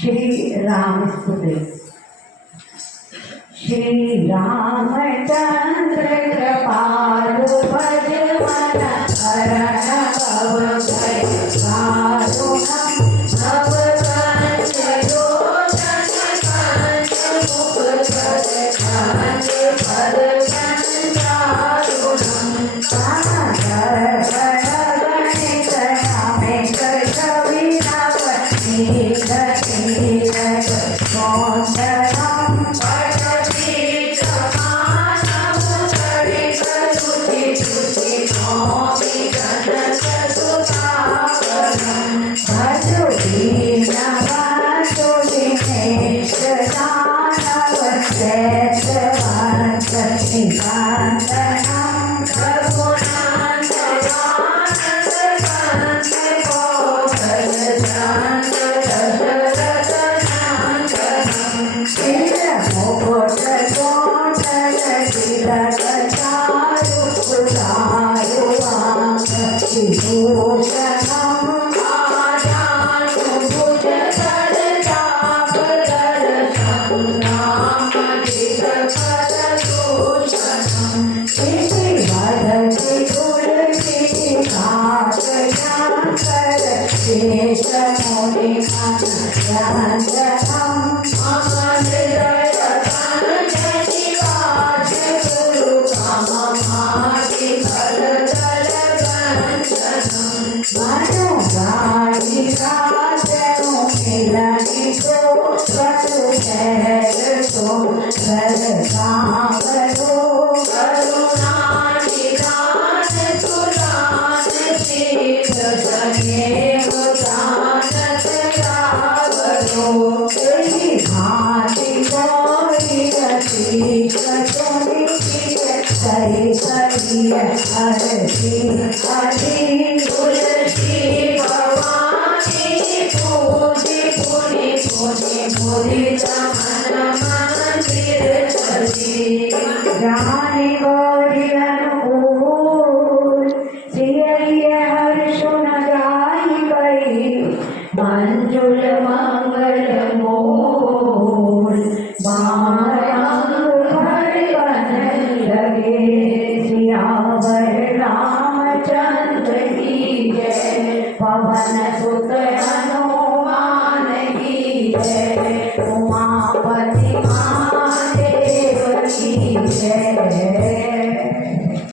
श्री राम स्तुति। श्री रामचंद्र कृपालु भज मन हरण भव भय कारुणम भव कंच लोचन कंच मुख कर कंच पर कंचारुणम सागर गणित नामेश कविरावती मोदरम पठति समानम सरित सुति सुति मोहि जनक सुतापरम भजो दीनबंधु दिनेश दानव चैतवंत निकांतनम रघुनंदन आनंद कंस कौशल चंद दशरथ मुकुट कोटल तिलक चारु चारु विभूषणम आजानुभुज कर चाप दर्शन रामजित कर दूषणम इति वदति तुलसी दास शंकर शेष मुनि रंजनम हरे